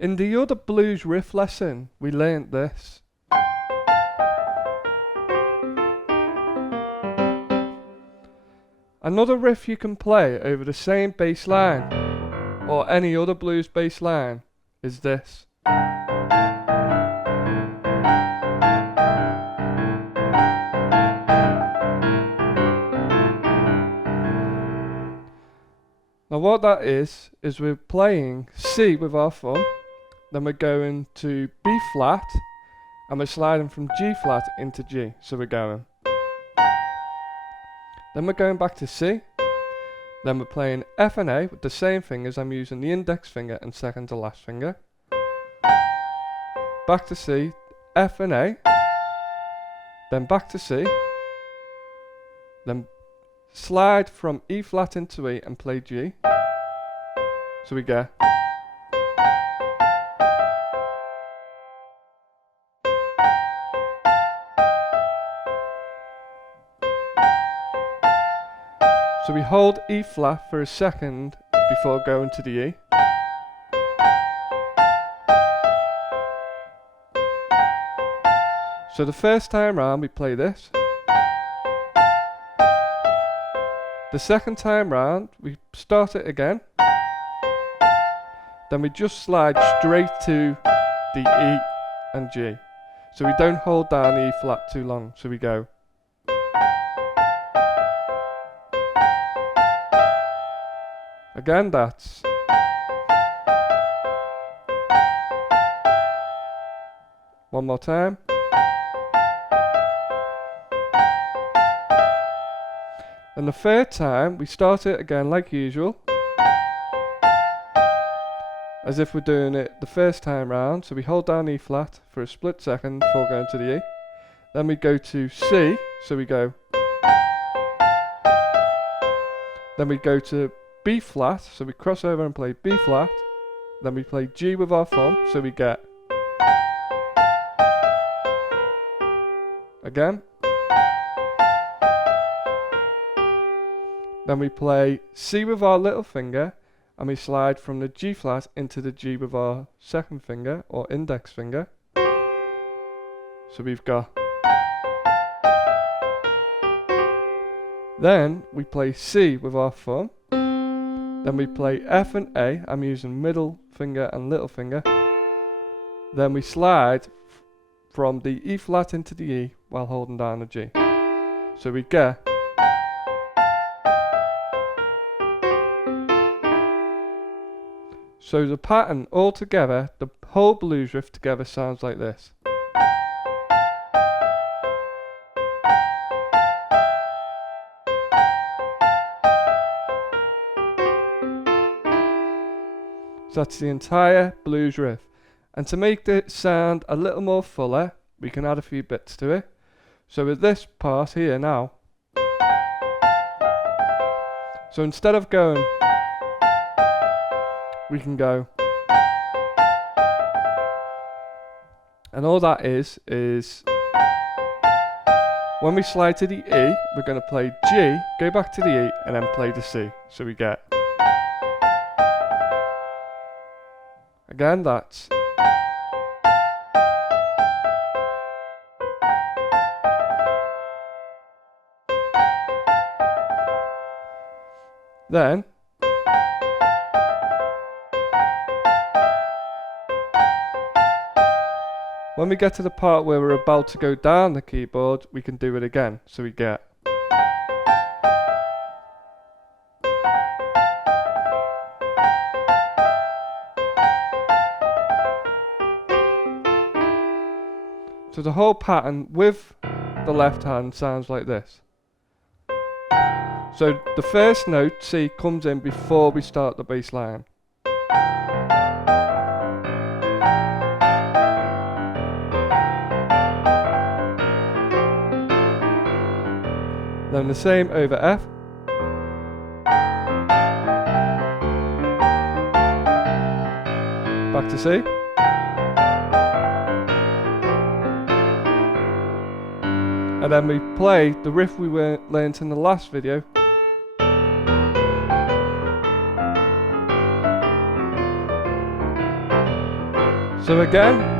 In the other blues riff lesson, we learnt this. Another riff you can play over the same bass line, or any other blues bass line, is this. Now what that is we're playing C with our thumb, then we're going to B flat, and we're sliding from G flat into G. So we're going. Then we're going back to C, then we're playing F and A with the same fingers. I'm using the index finger and second to last finger. Back to C, F and A, then back to C, then slide from E flat into E and play G. So we get. So we hold E flat for a second before going to the E. So the first time round we play this. The second time round we start it again. Then we just slide straight to the E and G. So we don't hold down E flat too long. So we go. Again, that's. One more time. And the third time, we start it again like usual. As if we're doing it the first time round. So we hold down E flat for a split second before going to the E. Then we go to C, so we go. Then we go to B flat, so we cross over and play B flat. Then we play G with our thumb, so we get. Again. Then we play C with our little finger, and we slide from the G flat into the G with our second finger, or index finger. So we've got. Then we play C with our thumb. Then we play F and A. I'm using middle finger and little finger. Then we slide from the E flat into the E while holding down the G. So we get. So the pattern all together, the whole blues riff together sounds like this. So that's the entire blues riff. And to make it sound a little more fuller, we can add a few bits to it. So with this part here now, so instead of going, we can go. And all that is when we slide to the E, we're going to play G, go back to the E, and then play the C. So we get. Again, that's. Then. When we get to the part where we're about to go down the keyboard, we can do it again. So we get. So the whole pattern with the left hand sounds like this. So the first note, C, comes in before we start the bass line. Then the same over F. Back to C. And then we play the riff we learnt in the last video. So again,